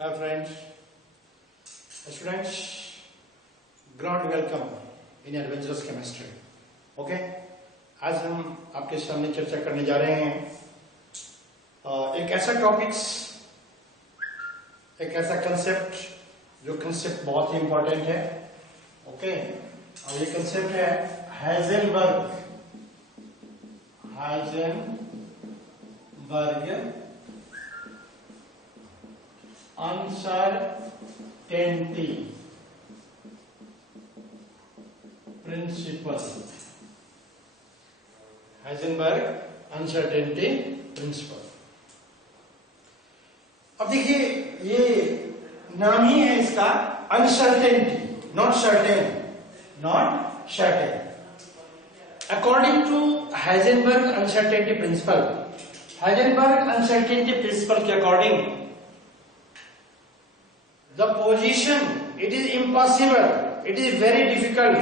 Hi friends, students, grand welcome in adventurous chemistry. Okay, आज हम आपके सामने चर्चा करने जा रहे हैं एक ऐसा टॉपिक्स, एक ऐसा कंसेप्ट जो कंसेप्ट बहुत ही इंपॉर्टेंट है. ओके, और ये कंसेप्ट है Heisenberg uncertainty principal. Heisenberg uncertainty principal. अब देखिए, ये नाम ही है इसका uncertainty, not certain. According to Heisenberg uncertainty principle, Heisenberg uncertainty principle के according, the position, it is impossible, it is very difficult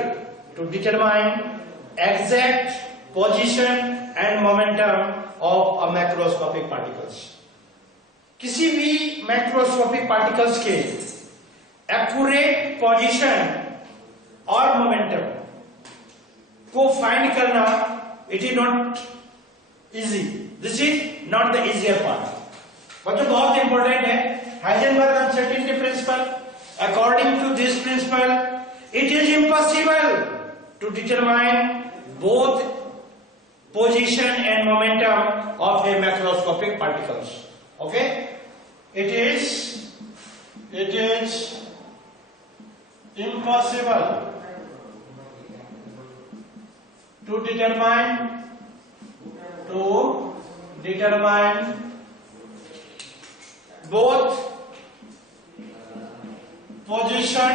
to determine exact position and momentum of a macroscopic particles. किसी भी macroscopic particles के accurate position और momentum को find करना, it is not easy. This is not the easier part, बच्चों बहुत important है. Heisenberg uncertainty principle, according to this principle it is impossible to determine both position and momentum of a macroscopic particles. Okay, it is impossible to determine both position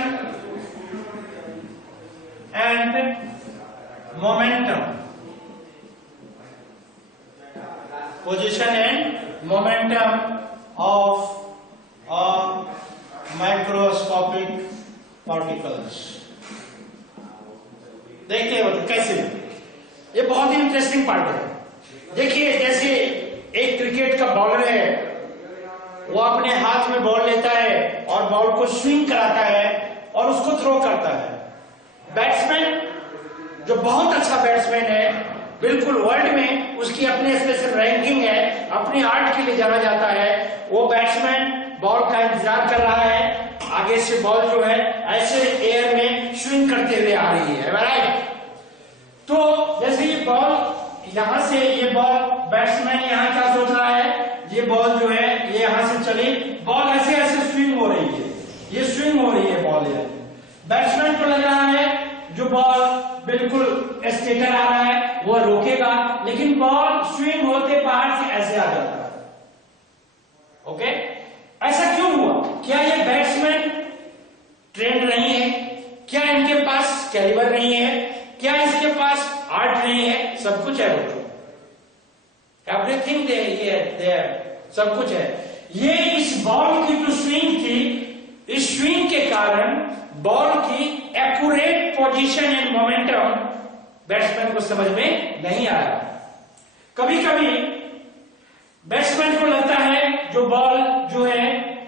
and momentum of a microscopic particles. देखते हो कैसे, ये बहुत ही interesting part है. देखिए, जैसे एक cricket का बॉलर है, वो अपने हाथ में बॉल लेता है और बॉल को स्विंग कराता है और उसको थ्रो करता है. बैट्समैन जो बहुत अच्छा बैट्समैन है, बिल्कुल वर्ल्ड में उसकी अपनी स्पेशल रैंकिंग है, अपनी आर्ट के लिए जाना जाता है. वो बैट्समैन बॉल का इंतजार कर रहा है, आगे से बॉल जो है ऐसे एयर में स्विंग करते हुए आ रही है, राइट. तो जैसे ये बॉल यहां से, ये बॉल बैट्समैन यहां क्या सोच रहा है, ये बॉल जो है ये यहां से चली, बॉल ऐसे ऐसे स्विंग हो रही है, ये स्विंग हो रही है बॉल. बैट्समैन को लग रहा है जो बॉल बिल्कुल स्टेटर आ रहा है वो रोकेगा, लेकिन बॉल स्विंग होते बाहर से ऐसे आ जाता है. ओके, ऐसा क्यों हुआ? क्या ये बैट्समैन ट्रेंड नहीं है? क्या इनके पास कैलिबर नहीं है? क्या इसके पास आर्ट नहीं है? सब कुछ है बच्चों, एवरीथिंग देयर, सब कुछ है. ये इस बॉल की जो स्विंग थी, इस स्विंग के कारण बॉल की accurate position and momentum batsman को समझ में नहीं आया. कभी कभी बैट्समैन को लगता है जो बॉल जो है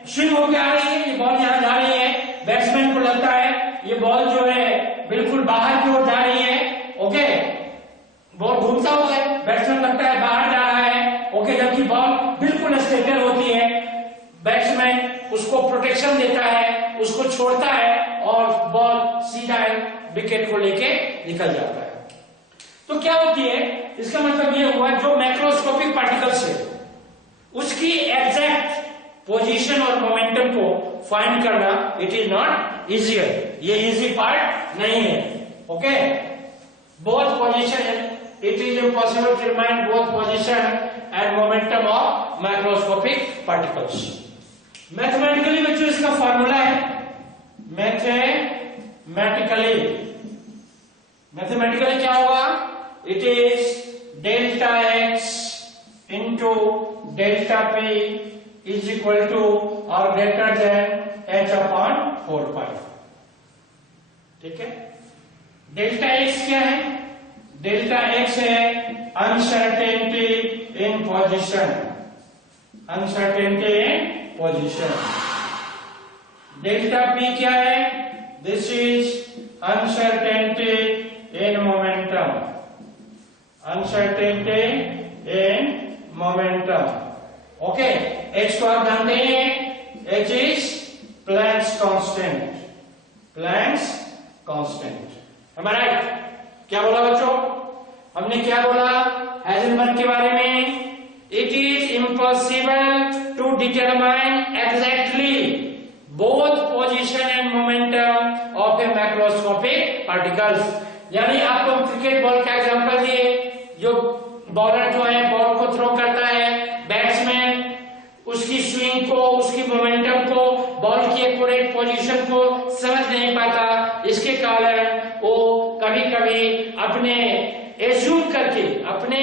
स्विंग होकर आ रही है, ये बॉल यहां जा रही है, बैट्समैन को लगता है ये बॉल जो है बिल्कुल बाहर की ओर जा रही है. ओके, बॉल घूमता हुआ है, बैट्समैन लगता है बाहर जा रहा है. ओके, जबकि बॉल बिल्कुल स्टेबल होती है, बैट्समैन उसको प्रोटेक्शन देता है, उसको छोड़ता है और बॉल सीधा विकेट को लेके निकल जाता है. तो क्या होती है, इसका मतलब ये हुआ जो मैक्रोस्कोपिक पार्टिकल्स है उसकी एग्जैक्ट पोजीशन और मोमेंटम को फाइंड करना, इट इज नॉट इजियर. ये इजी पार्ट नहीं है. Okay, both position, it is impossible to determine both position and momentum of macroscopic particles. Mathematically बच्चों इसका फॉर्मूला है, मैथमेटिकली क्या होगा, it is delta x into delta p is equal to और greater than h upon 4π. ठीक है, delta x क्या है? डेल्टा एक्स है uncertainty in position, uncertainty in position. Delta p क्या है? This is uncertainty in momentum, uncertainty in momentum. Okay, h को आप जानते हैं, h is Planck's constant, Planck's constant. Am I right? क्या बोला बच्चों? हमने क्या बोला हाइजेनबर्ग के बारे में? It is impossible to determine exactly both position and momentum of a macroscopic particles. यानी आपको क्रिकेट बॉल का एग्जांपल दिए, जो बॉलर जो है बॉल को थ्रो करता है, बैट्समैन उसकी स्विंग को, उसकी मोमेंटम को, बॉल की एक्यूरेट पोजीशन को समझ नहीं पाता। इसके कारण वो कभी कभी अपने एज्यूम करके, अपने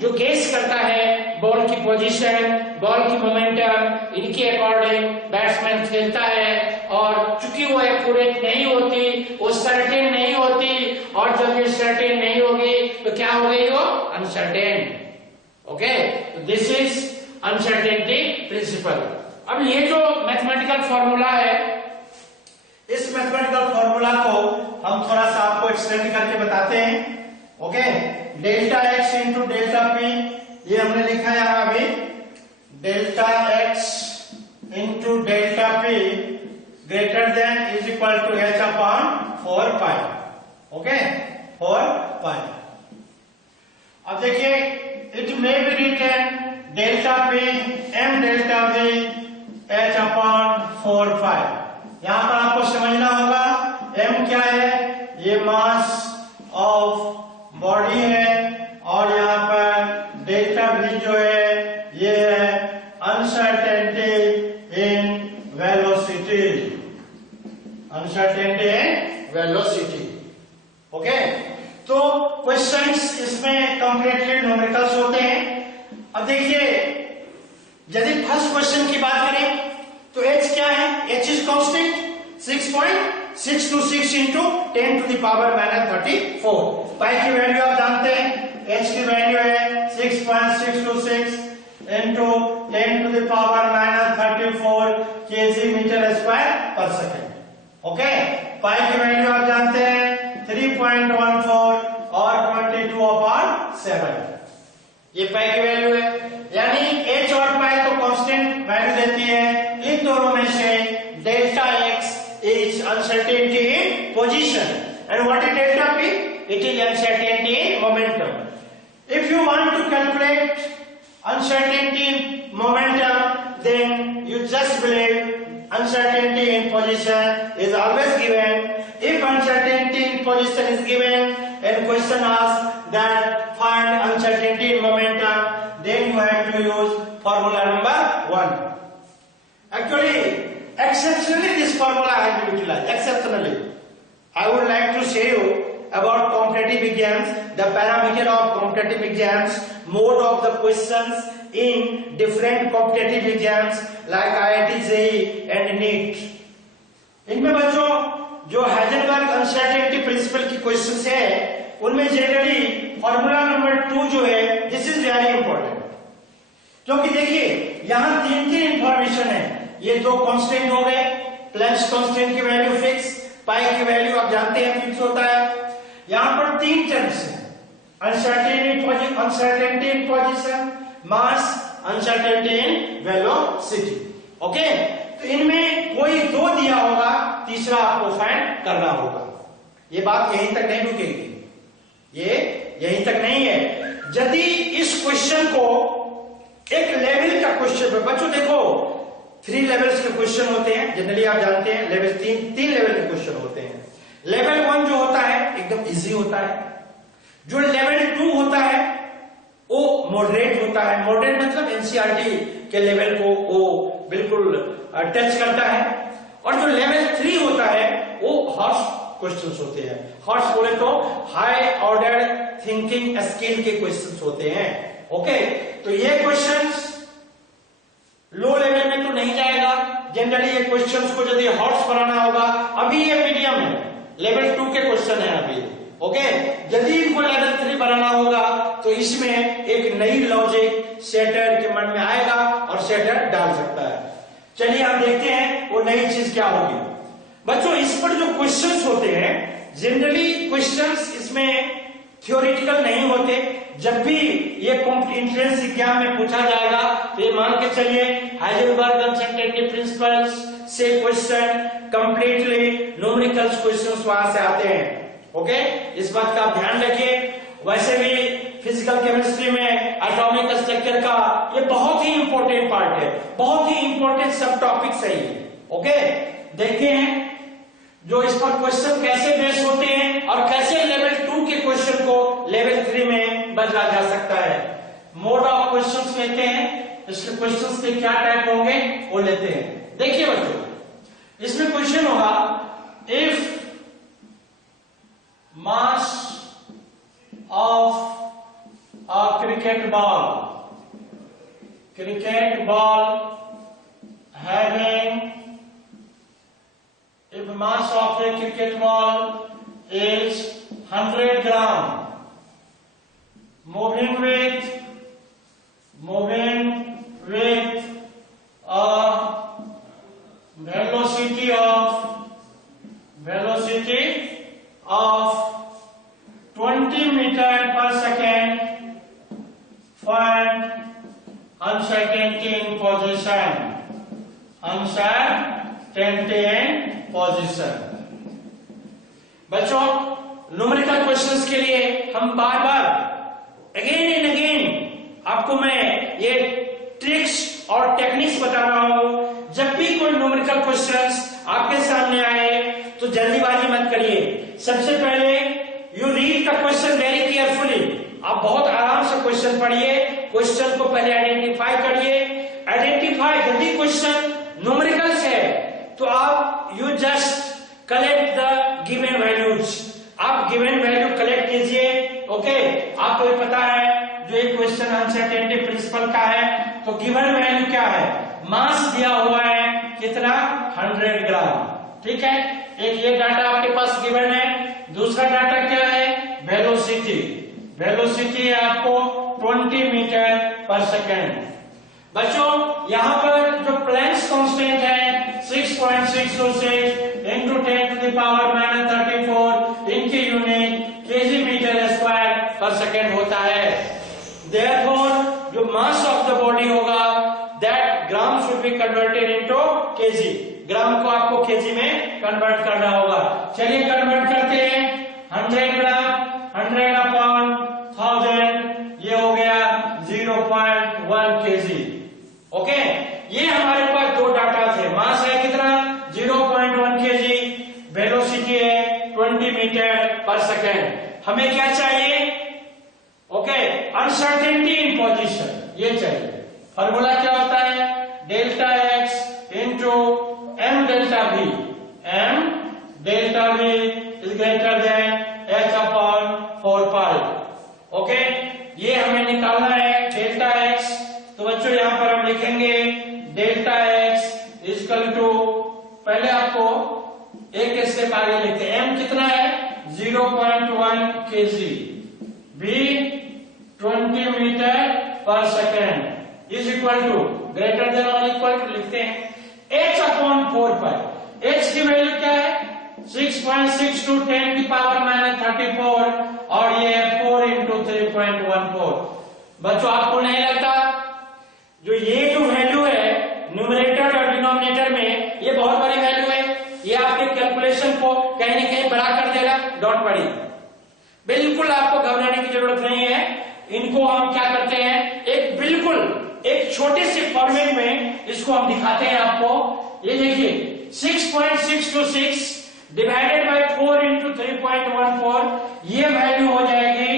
जो गेस करता है बॉल की पोजीशन, बॉल की मोमेंटम, इनके अकॉर्डिंग बैट्समैन खेलता है, और चूंकि वो एक्यूरेट नहीं होती, वो सर्टेन नहीं होती, और जब ये सर्टेन नहीं होगी तो क्या हो गई? वो uncertain. Okay, this is uncertainty principle. अब ये जो मैथमेटिकल फॉर्मूला है, इस मैथमेटिकल फॉर्मूला को हम थोड़ा सा आपको एक्सटेंड करके बताते हैं। Okay, delta x into delta p, ये हमने लिखा है यहां अभी, delta x into delta p greater than is equal to h upon 4 pi. Okay, 4 pi. अब देखिए, it may be written delta p m delta v h upon 4 pi. यहां पर आपको समझना होगा एम क्या है, ये मास ऑफ बॉडी है, और यहां पर डेल्टा वी जो है ये है uncertainty in velocity, uncertainty in velocity. Okay, तो क्वेश्चंस इसमें कंप्लीटली न्यूमेरिकल्स होते हैं। अब देखिए, यदि फर्स्ट क्वेश्चन की बात करें तो एच क्या है? H is constant 6.626 into 10 to the power -34। Pi की वैल्यू आप जानते हैं, एच की वैल्यू है 6.626 into 10 to the power -34 kg metre square पर सेकेंड। ओके, पाई की वैल्यू आप जानते हैं 3.14 और 22/7, ये पाई की वैल्यू है। यानी एच और पाई तो कांस्टेंट वैल्यू देती है। इन दोनों में से delta x is uncertainty in position and what is delta p? It is uncertainty in momentum. If you want to calculate uncertainty in momentum, then you just believe uncertainty in position is always given. If uncertainty in position is given and question asks that find uncertainty in momentum, then you have to use formula number 1. Actually, exceptionally this formula has been utilized. Exceptionally, I would like to say you about competitive exams, the parameter of competitive exams, mode of the questions in different competitive exams like IIT, JEE and NEET. इनमें बच्चों जो Heisenberg uncertainty principal की questions है उनमें generally formula number 2 जो है this is very important, क्योंकि देखिए यहाँ तीन इंफॉर्मेशन है। ये दो कांस्टेंट हो गए, प्लस कांस्टेंट की वैल्यू फिक्स, पाई की वैल्यू आप जानते हैं फिक्स होता है। यहाँ पर तीन टर्म्स है, uncertainty in position, mass, uncertainty in velocity. Okay, तो इनमें कोई दो दिया होगा, तीसरा आपको फाइंड करना होगा। ये बात यहीं तक नहीं रुकेगी, ये यहीं तक नहीं है। यदि इस क्वेश्चन को एक लेवल का क्वेश्चन है, बच्चों देखो 3 लेवल्स के क्वेश्चन होते हैं, जनरली आप जानते हैं लेवल 3 लेवल के क्वेश्चन होते हैं। लेवल 1 जो होता है एकदम इजी होता है, जो लेवल 2 होता है वो मॉडरेट होता है। मॉडरेट मतलब एनसीईआरटी के लेवल को वो बिल्कुल टच करता है, और जो लेवल 3 होता है वो हार्श क्वेश्चंस होते हैं। हार्श बोले तो हाई ऑर्डर थिंकिंग स्किल के क्वेश्चंस होते हैं। ओके, तो ये क्वेश्चंस लो लेवल में तो नहीं जाएगा। जनरली ये क्वेश्चंस को यदि हॉर्स बनाना होगा, अभी ये मीडियम है, लेवल 2 के क्वेश्चन है अभी। ओके, यदि इनको लेवल 3 बनाना होगा तो इसमें एक नई लॉजिक सेटर के मन में आएगा और सेटर डाल सकता है। चलिए हम देखते हैं वो नई चीज क्या होगी। बच्चों इस पर जो क्वेश्चंस होते हैं जनरली क्वेश्चंस इसमें थ्योरेटिकल नहीं होते। जब भी ये एंट्रेंस एग्जाम में पूछा जाएगा तो ये मान के चलिए हाइजेनबर्ग अनसर्टेनिटी प्रिंसिपल्स से क्वेश्चन कंप्लीटली न्यूमेरिकल्स क्वेश्चंस वहां से आते हैं। ओके, इस बात का आप ध्यान रखिए। वैसे भी फिजिकल केमिस्ट्री में एटॉमिक स्ट्रक्चर का ये बहुत ही इंपॉर्टेंट पार्ट है, बहुत ही इंपॉर्टेंट सब टॉपिक्स है ये। ओके, देखते हैं जो इस पर क्वेश्चन कैसे बेस होते हैं और कैसे लेवल 2 के क्वेश्चन को लेवल 3 में बदला जा सकता है। मोड ऑफ क्वेश्चंस लेते हैं, इसके क्वेश्चंस के क्या टाइप होंगे वो लेते हैं। देखिए बच्चों, इसमें क्वेश्चन होगा if mass of a cricket ball having if mass of a cricket ball is 100 gram, moving with a velocity of 20 meter per second, find uncertainty in position. बच्चों न्यूमेरिकल क्वेश्चंस के लिए हम बार बार अगेन एंड अगेन आपको मैं ये tricks और techniques बता रहा हूं। जब भी कोई न्यूमेरिकल क्वेश्चंस आपके सामने आए तो जल्दीबाजी मत करिए। सबसे पहले you read the question very carefully. आप बहुत आराम से क्वेश्चन पढ़िए, क्वेश्चन को पहले आइडेंटिफाई करिए। आइडेंटिफाई यदि क्वेश्चन न्यूमेरिकल्स है तो आप you just collect the given values, आप गिवन वैल्यू कलेक्ट कीजिए। ओके, आपको ये पता है जो एक क्वेश्चन अनसर्टेनिटी प्रिंसिपल का है तो गिवन वैल्यू क्या है, मास दिया हुआ है कितना 100 ग्राम। ठीक है, एक ये डाटा आपके पास गिवन है। दूसरा डाटा क्या है, वेलोसिटी है आपको 20 मीटर पर सेकेंड। बच्चों यहाँ पर जो प्लैंक्स कांस्टेंट है 6.626 into 10 to the power minus 34 इनकी यूनिट केजी मीटर स्क्वायर पर सेकेंड होता है। Therefore जो मास ऑफ द बॉडी होगा that gram should be converted into KG. Gram को आपको केजी में कन्वर्ट करना होगा। चलिए कन्वर्ट करते हैं। 100 ग्राम 100 अपॉन 1000 ये हो गया 0.1 केजी। ओके, ये हमारे पास दो डाटा थे। मास है कितना 0.1 केजी, वेलोसिटी है 20 मीटर पर सेकेंड। हमें क्या चाहिए, ओके, अनसर्टेनिटी इन पोजीशन ये चाहिए। फॉर्मूला क्या होता है, delta x into m delta v. M delta v is greater than h upon 4 pi. Okay, ये हमें निकालना है डेल्टा एक्स। तो बच्चों यहां पर हम लिखेंगे डेल्टा एक्स इक्वल टू, पहले आपको एक स्टेप आगे लिखते हैं। एम कितना है 0.1 केजी, वी 20 मीटर पर second is equal to greater than और इक्वल टू लिखते हैं एच अपॉन 4 पाई। एच की वैल्यू क्या है 6.6 टू 10 की पावर माइनस 34 और ये है 4 इंटू 3.14। बच्चों आपको नहीं लगता जो ये जो वैल्यू है न्यूमरेटर और डिनोमिनेटर में ये बहुत बड़ी वैल्यू है, ये आपके कैलकुलेशन को कहीं न कहीं बड़ा कर देगा। डोंट वरी, बिल्कुल आपको घबराने की जरूरत नहीं है। इनको हम क्या करते हैं, एक बिल्कुल एक छोटे से फॉर्मेट में इसको हम दिखाते हैं आपको। ये देखिए 6.626 डिवाइडेड बाय 4 इंटू 3.14 ये वैल्यू हो जाएगी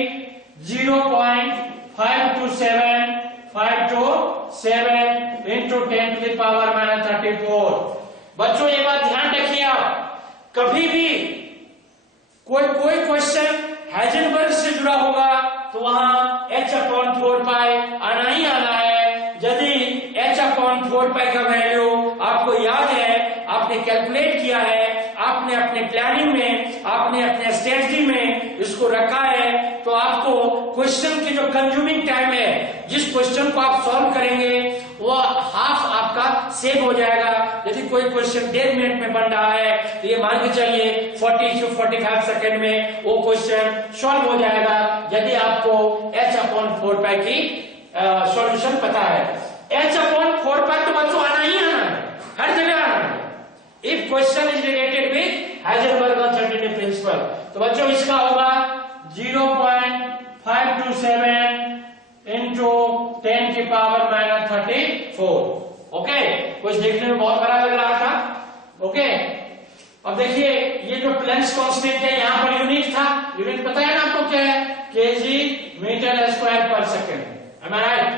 0.527 into 10 to the power minus 34। बच्चों ये बात ध्यान रखिए, आप कभी भी कोई क्वेश्चन हाइजेनबर्ग से जुड़ा होगा तो वहां h अपॉन 4 पाई आना ही आना है। यदि h अपॉन 4 पाई का वैल्यू आपको याद है, आपने कैलकुलेट किया है, आप आपने अपने प्लानिंग में, आपने अपने स्ट्रेटजी में इसको रखा है, तो आपको क्वेश्चन की जो कंज्यूमिंग टाइम है, जिस क्वेश्चन को आप सॉल्व करेंगे वो हाफ आपका सेव हो जाएगा। यदि कोई क्वेश्चन 1.5 मिनट में बन रहा है तो ये मान के चलिए 40 से 45 सेकेंड में वो क्वेश्चन सॉल्व हो जाएगा, यदि आपको h/4π की सॉल्यूशन पता है। h/4π तो बच्चों आना ही आना है, हर जगह आना है। If question is related with Heisenberg uncertainty principal, तो बच्चों इसका होगा 0.527 इंटू 10 की पावर -34। ओके, कुछ देखने में बहुत बड़ा लग रहा था। ओके, अब देखिए ये जो प्लैंक्स कांस्टेंट है यहाँ पर यूनिट था, यूनिट पता है ना आपको क्या है, केजी मीटर स्क्वायर पर सेकेंड। M I right?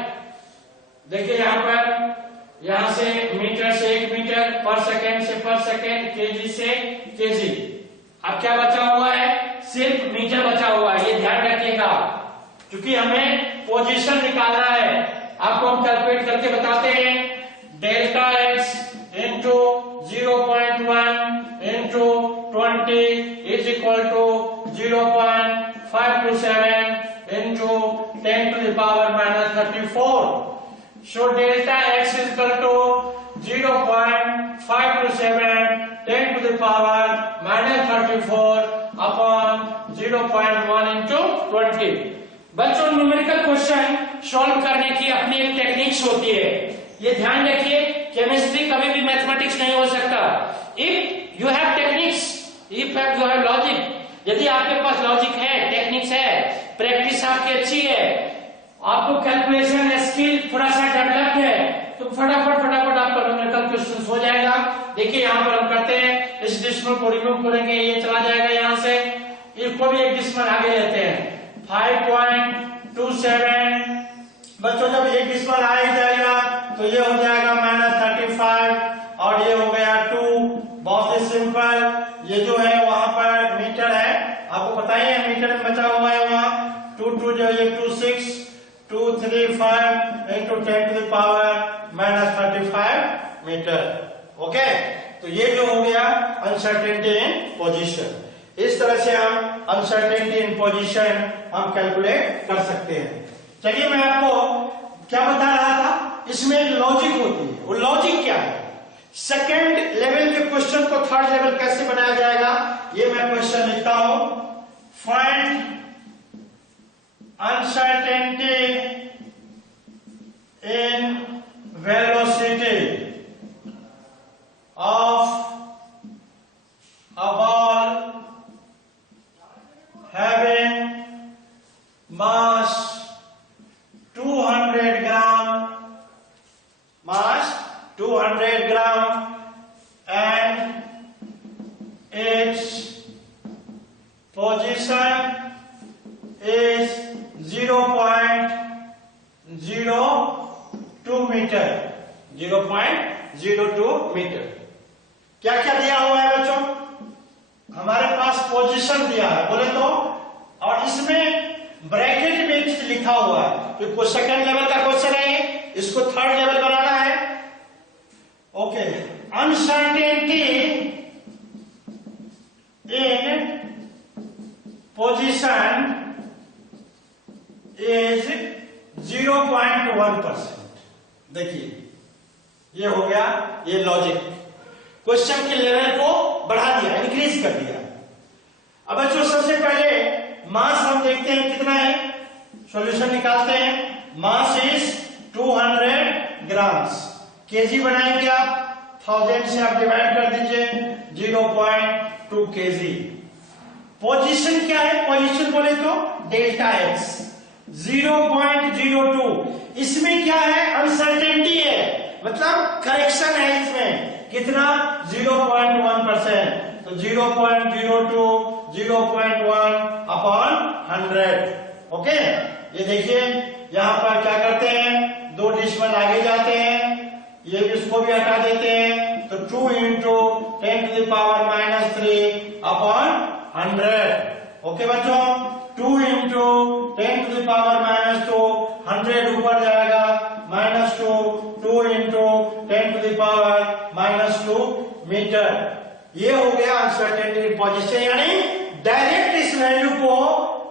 देखिए यहाँ पर, यहां से मीटर से 1 मीटर, पर सेकेंड से पर सेकेंड, केजी से केजी। अब क्या बचा हुआ है, सिर्फ मीटर बचा हुआ है, ये ध्यान रखिएगा, क्योंकि हमें पोजीशन निकालना है। आपको हम कैलकुलेट करके बताते हैं, delta x into 0.1 into 20 is equal to 0.527 into 10 to the power -34। So delta x is equal to 0.527 10 to the power -34 upon 0.1 into 20। बच्चों न्यूमेरिकल क्वेश्चन सॉल्व करने की अपनी एक टेक्निक्स होती है, ये ध्यान रखिए। केमिस्ट्री कभी भी मैथमेटिक्स नहीं हो सकता। If you have techniques, if you have logic, यदि आपके पास लॉजिक है, टेक्निक्स है, प्रैक्टिस आपकी अच्छी है, आपको कैलकुलेशन स्किल थोड़ा सा डेवलप है, तो फटाफट आपका न्यूमेरिकल क्वेश्चन हो जाएगा। देखिए यहाँ पर हम करते हैं, इस डिस्मल को रिमूव करेंगे, ये चला जाएगा यहाँ से, इसको भी एक डिस्मल आगे लेते हैं, 5.27। बच्चों जब एक डिस्मल आ ही जाएगा तो ये हो जाएगा -35 और ये हो गया 2। बहुत ही सिंपल। ये जो है वहां पर मीटर है, आपको पता ही है मीटर में बचा हुआ है, वहां 2 जो ये 26 235 into 10 to the power -35 metre. Okay, तो ये जो हो गया अनसर्टेनिटी इन पोजीशन। इस तरह से हम अनसर्टेनिटी इन पोजीशन हम कैलकुलेट कर सकते हैं। चलिए मैं आपको क्या बता रहा था, इसमें एक लॉजिक होती है। वो लॉजिक क्या है, सेकेंड लेवल के क्वेश्चन को थर्ड लेवल कैसे बनाया जाएगा, ये मैं क्वेश्चन लिखता हूं। Find uncertainty in velocity of a ball having mass 200 gram, and its position is 0.02 metre. 0.02 metre. क्या क्या दिया हुआ है बच्चों, हमारे पास पोजीशन दिया है बोले तो, और इसमें ब्रैकेट में लिखा हुआ है, तो सेकंड लेवल का क्वेश्चन है, इसको थर्ड लेवल बनाना है। Okay, uncertainty in position is 0.1%। देखिए ये हो गया, ये लॉजिक क्वेश्चन के लेवल को बढ़ा दिया, इंक्रीज कर दिया। अब बच्चों सबसे पहले मास हम देखते हैं कितना है, सॉल्यूशन निकालते हैं। मास इज 200 ग्राम्स, केजी बनाएंगे आप, 1000 से आप डिवाइड कर दीजिए, 0.2 केजी। पोजीशन क्या है, पोजीशन बोले तो डेल्टा एक्स 0.02। इसमें क्या है, अनसर्टेनिटी है, मतलब करेक्शन है इसमें, कितना 0.1%, तो 0.02 0.1 अपॉन 100। ओके, ये देखिए यहां पर क्या करते हैं, 2 डिसिमल आगे जाते हैं, ये इसको भी हटा देते हैं, तो 2 into 10 to the power -3 upon 100। Okay बच्चों, 2 इंटू 10 to the power -2, 100 ऊपर जाएगा, -2 into 10 to the power -2 metre. ये हो गया अनसर्टेनिटी पोजीशन, यानी डायरेक्ट इस वैल्यू को,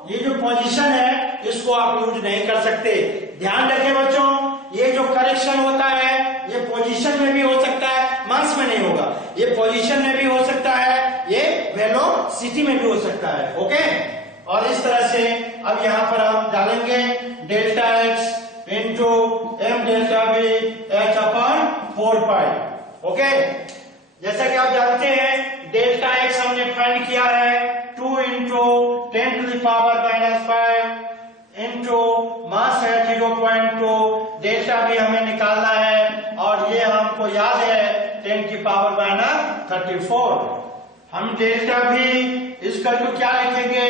ये जो पोजीशन है इसको आप यूज नहीं कर सकते। ध्यान रखें बच्चों, ये जो करेक्शन होता है ये पोजीशन में भी हो सकता है, मास में नहीं होगा। ये पोजीशन में भी हो सकता है, ये वेलोसिटी में भी हो सकता है। ओके, और इस तरह से अब यहां पर हम डालेंगे delta x into m delta v h upon 4 pi. Okay, जैसा कि आप जानते हैं डेल्टा एक्स हमने फाइंड किया है 2 into 10 to the power -5 into mass है 0.2, डेल्टा भी हमें निकालना है और ये हमको याद है 10 की पावर -34। हम डेल्टा भी इसका जो क्या लिखेंगे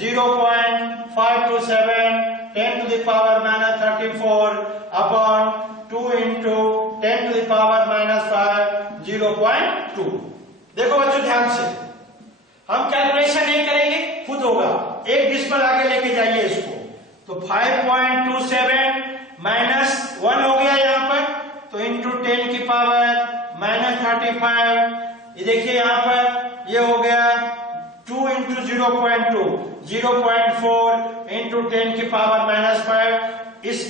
0.527 10 to the power -34 upon 2 into 10 to the power -5 0.2। देखो बच्चों ध्यान से, हम कैलकुलेशन नहीं करेंगे, खुद होगा। एक डिजिटल आगे लेके जाइए इसको, तो 5.27 -1 हो गया यहाँ पर, तो इंटू 10 की पावर -35। ये देखिए यहाँ पर ये हो गया 2 इंटू 0.2 0.4 इंटू 10 की पावर -5। इस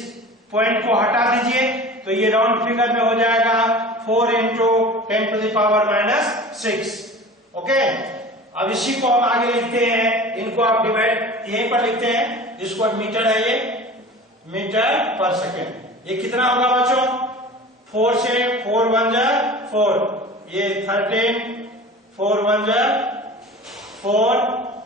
पॉइंट को हटा दीजिए तो ये राउंड फिगर में हो जाएगा 4 into 10 to the power -6। Okay, अब इसी को हम आगे लिखते हैं, इनको आप डिवाइड यहीं पर लिखते हैं, इसको मीटर है, ये मीटर पर सेकेंड। ये कितना होगा बच्चों, 4 से 4 1 जा 4, ये 13 4 1 जा 4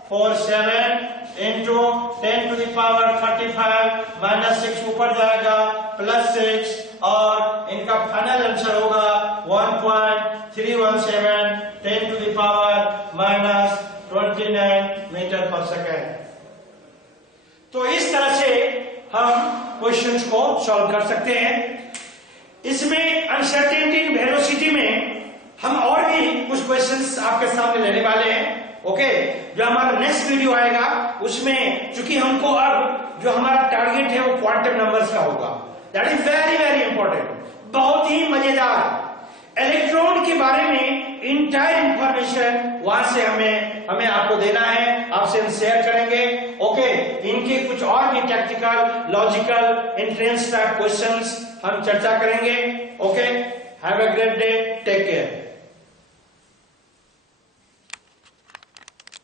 4 7 इंटू 10 टू द पावर 35 -6 ऊपर जाएगा +6 और इनका फाइनल आंसर होगा 1.317 10 टू द पावर -29 मीटर पर सेकेंड। तो इस तरह से हम क्वेश्चंस को सॉल्व कर सकते हैं। इसमें अनसर्टेनिटी वेलोसिटी में हम और भी कुछ क्वेश्चंस आपके सामने लेने वाले हैं। ओके, जो हमारा नेक्स्ट वीडियो आएगा उसमें चूंकि हमको अब जो हमारा टारगेट है वो क्वांटम नंबर्स का होगा, that is very very important, बहुत ही मजेदार। इलेक्ट्रॉन के बारे में इंटायर इंफॉर्मेशन वहां से हमें आपको देना है, आपसे हम शेयर करेंगे। ओके, इनके कुछ और भी tactical logical entrance type questions हम चर्चा करेंगे। Okay, have a great day, take care.